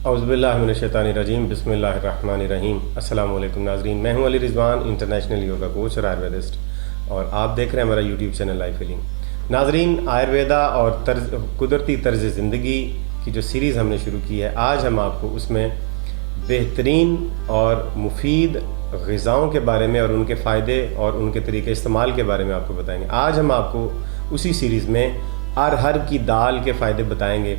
औज़ुबिल्लाहिमिनश्शैतानिर्रजीम बिस्मिल्लाहिर्रहमानिर्रहीम। अस्सलाम वालेकुम नाज़रीन, मैं हूं Ali Rizwan, international yoga coach और आयुर्वेदिस्ट, और आप देख रहे हैं हमारा यूट्यूब चैनल लाइफ हीलिंग। नाज़रीन, आयुर्वेदा और कुदरती तर्ज ज़िंदगी की जो सीरीज़ हमने शुरू की है, आज हम आपको उसमें बेहतरीन और मुफीद ग़िज़ाओं के बारे में और उनके फ़ायदे और उनके तरीके इस्तेमाल के बारे में आपको बताएंगे। आज हम आपको उसी सीरीज़ में अरहर की दाल के फ़ायदे बताएंगे।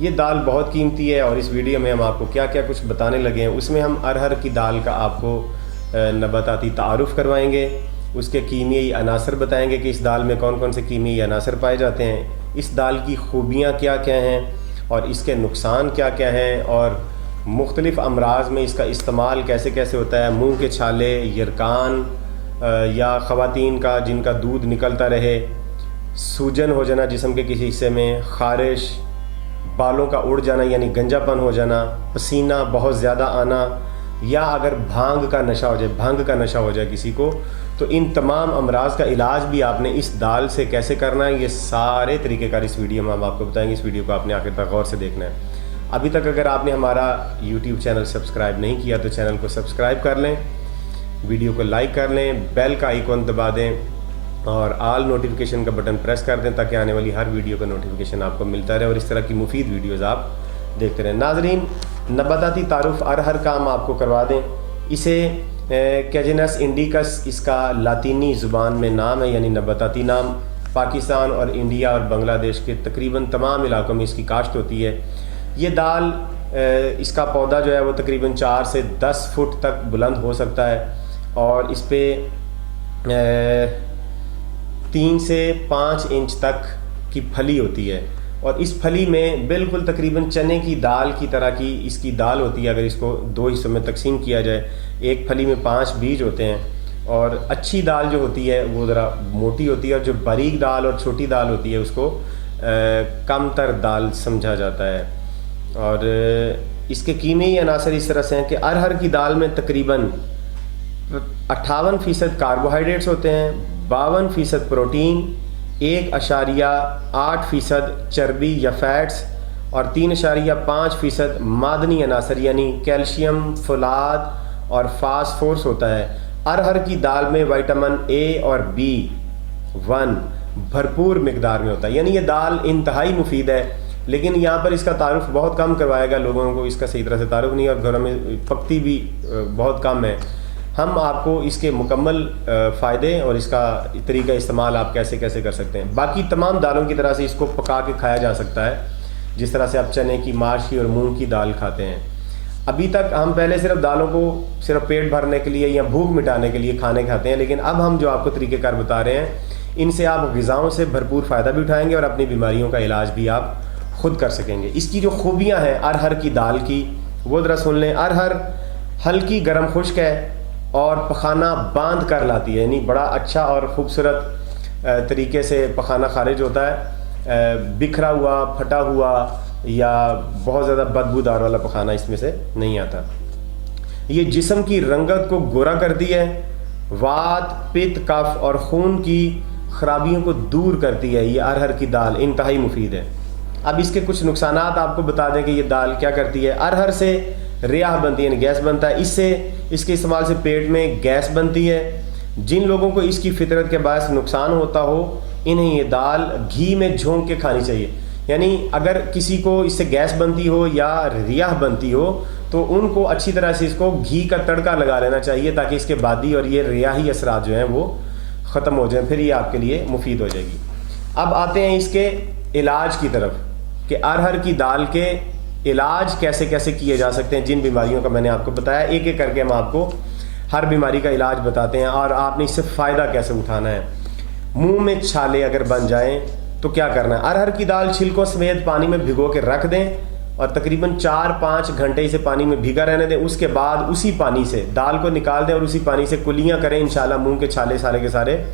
ये दाल बहुत कीमती है और इस वीडियो में हम आपको क्या क्या कुछ बताने लगे हैं। उसमें हम अरहर की दाल का आपको नबाताती तारुफ़ करवाएंगे, उसके कीमियाई अनासर बताएंगे कि इस दाल में कौन कौन से कीमियाई अनासर पाए जाते हैं, इस दाल की खूबियाँ क्या क्या हैं और इसके नुकसान क्या क्या हैं, और मुख्तलिफ़ अमराज में इसका इस्तेमाल कैसे कैसे होता है। मुँह के छाले, यरकान या ख़वातीन का जिनका दूध निकलता रहे, सूजन हो जाना जिस्म के किसी हिस्से में, ख़ारिश, बालों का उड़ जाना यानी गंजापन हो जाना, पसीना बहुत ज़्यादा आना, या अगर भांग का नशा हो जाए किसी को, तो इन तमाम अमराज का इलाज भी आपने इस दाल से कैसे करना है, ये सारे तरीक़ेकार इस वीडियो में हम आपको बताएंगे। इस वीडियो को आपने आखिर तक गौर से देखना है। अभी तक अगर आपने हमारा यूट्यूब चैनल सब्सक्राइब नहीं किया तो चैनल को सब्सक्राइब कर लें, वीडियो को लाइक कर लें, बेल का आइकॉन दबा दें और आल नोटिफिकेशन का बटन प्रेस कर दें ताकि आने वाली हर वीडियो का नोटिफिकेशन आपको मिलता रहे और इस तरह की मुफीद वीडियोज़ आप देखते रहें। नाज़रीन, नबाताती तारुफ़ अरहर का हम आपको करवा दें। इसे कैजेनस इंडिकस इसका लातीनी ज़ुबान में नाम है, यानी नबाताती नाम। पाकिस्तान और इंडिया और बांग्लादेश के तकरीबन तमाम इलाकों में इसकी काश्त होती है। ये दाल इसका पौधा जो है वो तकरीबन 4 से 10 फुट तक बुलंद हो सकता है और इस पर 3 से 5 इंच तक की फली होती है और इस फली में बिल्कुल तकरीबन चने की दाल की तरह की इसकी दाल होती है। अगर इसको 2 हिस्सों में तकसीम किया जाए, एक फली में 5 बीज होते हैं और अच्छी दाल जो होती है वो ज़रा मोटी होती है और जो बारीक दाल और छोटी दाल होती है उसको कम तर दाल समझा जाता है। और इसके कीमियाई अनासर इस तरह से हैं कि अरहर की दाल में तकरीबन 58% कार्बोहाइड्रेट्स होते हैं, 52% प्रोटीन, 1.8% चर्बी या फैट्स और 3.5% मादनी अनासर यानी कैल्शियम, फुलाद और फास्फोरस होता है। अरहर की दाल में विटामिन ए और B1 भरपूर मिकदार में होता है, यानी ये दाल इंतहाई मुफीद है। लेकिन यहाँ पर इसका तारुफ बहुत कम करवाएगा, लोगों को इसका सही तरह से तारुफ नहीं और घरों में पकती भी बहुत कम है। हम आपको इसके मुकम्मल फ़ायदे और इसका तरीका इस्तेमाल आप कैसे कैसे कर सकते हैं। बाकी तमाम दालों की तरह से इसको पका के खाया जा सकता है, जिस तरह से आप चने की, माश की और मूंग की दाल खाते हैं। अभी तक हम पहले सिर्फ दालों को सिर्फ पेट भरने के लिए या भूख मिटाने के लिए खाने खाते हैं, लेकिन अब हम जो आपको तरीक़ेकार बता रहे हैं, इनसे आप ग़िज़ाओं से भरपूर फ़ायदा भी उठाएँगे और अपनी बीमारियों का इलाज भी आप ख़ुद कर सकेंगे। इसकी जो खूबियाँ हैं अरहर की दाल की, वो ज़रा सुन लें। अरहर हल्की गर्म खुश्क है और पखाना बांध कर लाती है, यानी बड़ा अच्छा और ख़ूबसूरत तरीके से पखाना खारिज होता है। बिखरा हुआ, फटा हुआ या बहुत ज़्यादा बदबूदार वाला पखाना इसमें से नहीं आता। ये जिस्म की रंगत को गोरा करती है, वात, पित्त, कफ और खून की खराबियों को दूर करती है। ये अरहर की दाल इंतहाई मुफीद है। अब इसके कुछ नुकसानात आपको बता दें कि ये दाल क्या करती है। अरहर से रियाह बनती है, यानी गैस बनता है। इससे इसके इस्तेमाल से पेट में गैस बनती है। जिन लोगों को इसकी फितरत के बायस नुकसान होता हो, इन्हें ये दाल घी में झोंक के खानी चाहिए। यानी अगर किसी को इससे गैस बनती हो या रियाह बनती हो तो उनको अच्छी तरह से इसको घी का तड़का लगा लेना चाहिए ताकि इसके बादी और ये रियाही असरात जो हैं वो ख़त्म हो जाएं, फिर ये आपके लिए मुफीद हो जाएगी। अब आते हैं इसके इलाज की तरफ कि अरहर की दाल के इलाज कैसे कैसे किए जा सकते हैं। जिन बीमारियों का मैंने आपको बताया, एक एक करके हम आपको हर बीमारी का इलाज बताते हैं और आपने इससे फ़ायदा कैसे उठाना है। मुंह में छाले अगर बन जाएं तो क्या करना है। अरहर की दाल छिलकों समेत पानी में भिगो के रख दें और तकरीबन 4-5 घंटे इसे पानी में भीगा रहने दें। उसके बाद उसी पानी से दाल को निकाल दें और उसी पानी से कुलियाँ करें। इंशाल्लाह मुँह के छाले सारे के सारे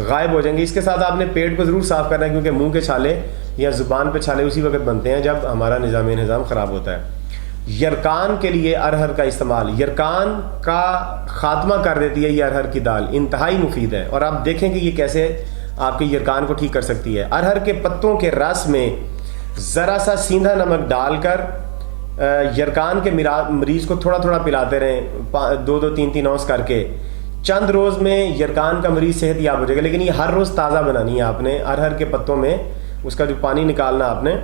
गायब हो जाएंगे। इसके साथ आपने पेट को ज़रूर साफ़ करना है, क्योंकि मुंह के छाले या ज़ुबान पे छाले उसी वक्त बनते हैं जब हमारा निज़ाम ख़राब होता है। यरकान के लिए अरहर का इस्तेमाल, यरकान का ख़ात्मा कर देती है ये अरहर की दाल, इंतहाई मुफीद है। और आप देखें कि ये कैसे आपके यरकान को ठीक कर सकती है। अरहर के पत्तों के रस में ज़रा सा सींधा नमक डालकर یرکان کے مریض کو تھوڑا تھوڑا پلاتے رہیں 2-3 اونس کر کے. چند روز میں یرکان کا مریض صحت یاب ہو جائے گا. لیکن یہ ہر روز تازہ بنانی ہے آپ نے. ارہر کے پتوں میں اس کا جو پانی نکالنا آپ نے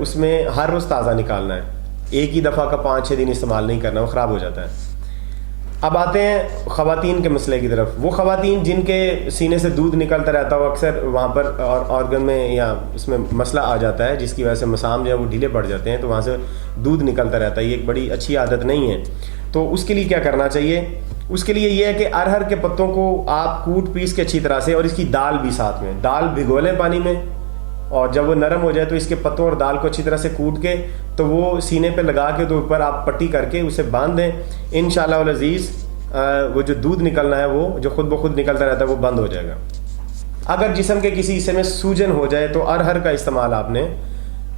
اس میں ہر روز تازہ نکالنا ہے. ایک ہی دفعہ کا 5-6 دن استعمال نہیں کرنا, وہ خراب ہو جاتا ہے. اب آتے ہیں خواتین کے مسئلے کی طرف. وہ خواتین جن کے سینے سے دودھ نکلتا رہتا ہو, اکثر وہاں پر آرگن میں یا اس میں مسئلہ آ جاتا ہے جس کی وجہ سے مسام جو ہے وہ ڈھیلے پڑ جاتے ہیں, تو وہاں سے دودھ نکلتا رہتا ہے. یہ ایک بڑی اچھی عادت نہیں ہے. تو اس کے لیے کیا کرنا چاہیے؟ اس کے لیے یہ ہے کہ ارہر کے پتوں کو آپ کوٹ پیس کے اچھی طرح سے, اور اس کی دال بھی ساتھ میں, دال بھگو لیں پانی میں, اور جب وہ نرم ہو جائے تو اس کے پتوں اور دال کو اچھی طرح سے کوٹ کے تو وہ سینے پہ لگا کے تو اوپر آپ پٹی کر کے اسے باندھ دیں. انشاءاللہ العزیز وہ جو دودھ نکلنا ہے وہ جو خود بخود نکلتا رہتا ہے وہ بند ہو جائے گا. اگر جسم کے کسی حصے میں سوجن ہو جائے تو ارہر کا استعمال آپ نے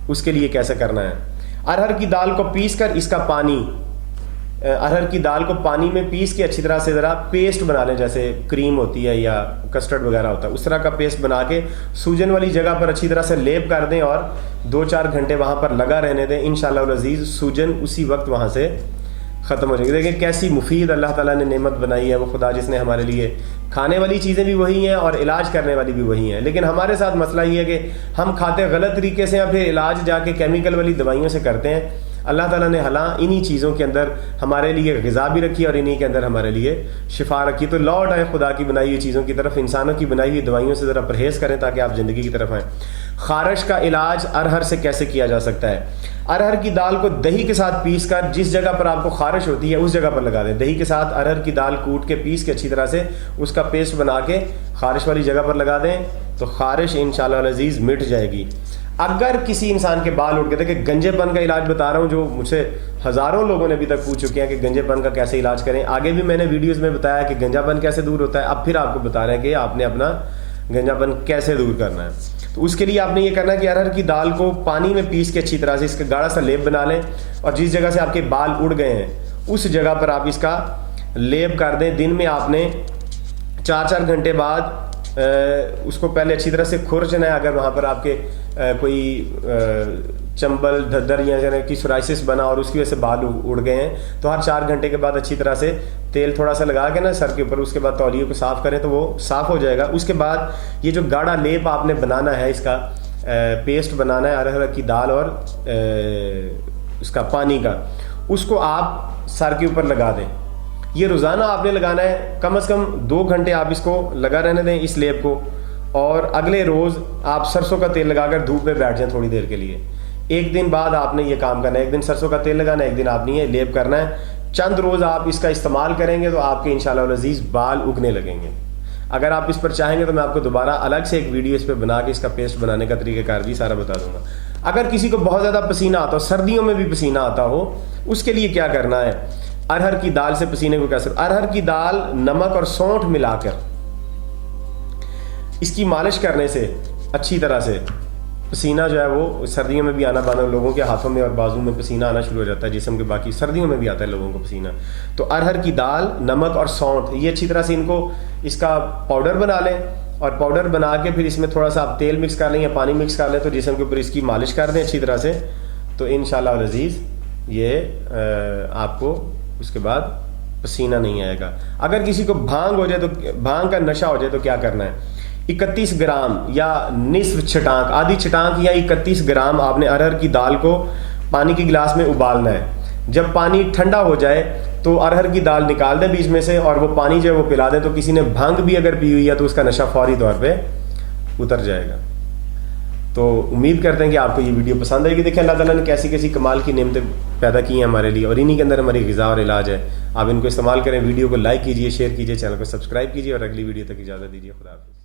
اس کے لیے کیسے کرنا ہے؟ ارہر کی دال کو پیس کر اس کا پانی, ارہر کی دال کو پانی میں پیس کے اچھی طرح سے ذرا پیسٹ بنا لیں, جیسے کریم ہوتی ہے یا کسٹرڈ وغیرہ ہوتا ہے اس طرح کا پیسٹ بنا کے سوجن والی جگہ پر اچھی طرح سے لیپ کر دیں اور 2-4 گھنٹے وہاں پر لگا رہنے دیں. انشاءاللہ العزیز سوجن اسی وقت وہاں سے ختم ہو جائے گی. دیکھیں کیسی مفید اللہ تعالیٰ نے نعمت بنائی ہے وہ خدا, جس نے ہمارے لیے کھانے والی چیزیں بھی وہی ہیں اور علاج کرنے والی بھی وہی ہیں. لیکن ہمارے ساتھ مسئلہ یہ ہے کہ ہم کھاتے غلط طریقے سے یا پھر علاج جا کے کیمیکل والی دوائیوں سے کرتے ہیں. اللہ تعالیٰ نے حالاں انہی چیزوں کے اندر ہمارے لیے غذا بھی رکھی اور انہی کے اندر ہمارے لیے شفا رکھی. تو لوٹ آئے خدا کی بنائی ہوئی چیزوں کی طرف, انسانوں کی بنائی ہوئی دوائیوں سے ذرا پرہیز کریں تاکہ آپ زندگی کی طرف آئیں. خارش کا علاج ارہر سے کیسے کیا جا سکتا ہے؟ ارہر کی دال کو دہی کے ساتھ پیس کر جس جگہ پر آپ کو خارش ہوتی ہے اس جگہ پر لگا دیں. دہی کے ساتھ ارہر کی دال کوٹ کے پیس کے اچھی طرح سے اس کا پیسٹ بنا کے خارش والی جگہ پر لگا دیں تو خارش انشاءاللہ العزیز مٹ جائے گی. اگر کسی انسان کے بال اڑ گئے تھے, کہ گنجے پن کا علاج بتا رہا ہوں جو مجھ سے ہزاروں لوگوں نے ابھی تک پوچھ چکے ہیں کہ گنجے پن کا کیسے علاج کریں. آگے بھی میں نے ویڈیوز میں بتایا کہ گنجا پن کیسے دور ہوتا ہے. اب پھر آپ کو بتا رہے ہیں کہ آپ نے اپنا گنجا پن کیسے دور کرنا ہے. تو اس کے لیے آپ نے یہ کرنا ہے کہ ارہر کی دال کو پانی میں پیس کے اچھی طرح سے اس کا گاڑھا سا لیپ بنا لیں, اور جس جگہ سے آپ کے بال اڑ گئے ہیں اس جگہ پر آپ اس کا لیپ کر دیں. دن میں آپ نے 4-4 گھنٹے بعد اس کو پہلے اچھی طرح سے کھرچنا ہے. اگر وہاں پر آپ کے کوئی چمبل دھدر یا کہ سورائسس بنا اور اس کی وجہ سے بال اڑ گئے ہیں تو ہر 4 گھنٹے کے بعد اچھی طرح سے تیل تھوڑا سا لگا کے نا سر کے اوپر, اس کے بعد تولیے کو صاف کریں تو وہ صاف ہو جائے گا. اس کے بعد یہ جو گاڑھا لیپ آپ نے بنانا ہے, اس کا پیسٹ بنانا ہے ارہر کی دال اور اس کا پانی کا, اس کو آپ سر کے اوپر لگا دیں. یہ روزانہ آپ نے لگانا ہے, کم از کم 2 گھنٹے آپ اس کو لگا رہنے دیں اس لیپ کو, اور اگلے روز آپ سرسوں کا تیل لگا کر دھوپ میں بیٹھ جائیں تھوڑی دیر کے لیے. 1 دن بعد آپ نے یہ کام کرنا ہے, 1 دن سرسوں کا تیل لگانا ہے, 1 دن آپ نے یہ لیپ کرنا ہے. چند روز آپ اس کا استعمال کریں گے تو آپ کے انشاءاللہ العزیز بال اگنے لگیں گے. اگر آپ اس پر چاہیں گے تو میں آپ کو دوبارہ الگ سے ایک ویڈیو اس پہ بنا کے اس کا پیسٹ بنانے کا طریقہ کار بھی سارا بتا دوں گا. اگر کسی کو بہت زیادہ پسینہ آتا ہو, سردیوں میں بھی پسینہ آتا ہو, اس کے لیے کیا کرنا ہے؟ ارہر کی دال سے پسینے کو کیسے, ارہر کی دال نمک اور سونٹھ ملا کر اس کی مالش کرنے سے اچھی طرح سے پسینہ جو ہے وہ سردیوں میں بھی آنا بند, لوگوں کے ہاتھوں میں اور بازو میں پسینہ آنا شروع ہو جاتا ہے جسم کے, باقی سردیوں میں بھی آتا ہے لوگوں کو پسینہ. تو ارہر کی دال, نمک اور سونٹھ یہ اچھی طرح سے ان کو اس کا پاؤڈر بنا لیں, اور پاؤڈر بنا کے پھر اس میں تھوڑا سا آپ تیل مکس کر لیں یا پانی مکس کر لیں تو جسم کے اوپر اس کی مالش کر دیں اچھی طرح سے. تو انشاءاللہ العزیز یہ آپ کو اس کے بعد پسینہ نہیں آئے گا. اگر کسی کو بھانگ ہو جائے تو, بھانگ کا نشہ ہو جائے تو کیا کرنا ہے؟ 31 گرام یا نصف چھٹانک, آدھی چھٹانک یا 31 گرام آپ نے ارہر کی دال کو پانی کے گلاس میں ابالنا ہے. جب پانی ٹھنڈا ہو جائے تو ارہر کی دال نکال دیں بیچ میں سے, اور وہ پانی جو ہے وہ پلا دیں. تو کسی نے بھنگ بھی اگر پی ہوئی ہے تو اس کا نشہ فوری طور پہ اتر جائے گا. تو امید کرتے ہیں کہ آپ کو یہ ویڈیو پسند آئے گی. دیکھیں اللہ تعالیٰ نے کیسی کیسی کمال کی نعمتیں پیدا کی ہیں ہمارے لیے, اور انہی کے اندر ہماری غذا اور علاج ہے. آپ ان کو استعمال کریں. ویڈیو کو لائک کیجئے, شیئر کیجئے, چینل کو سبسکرائب کیجئے, اور اگلی ویڈیو تک اجازت دیجیے. خدا حافظ.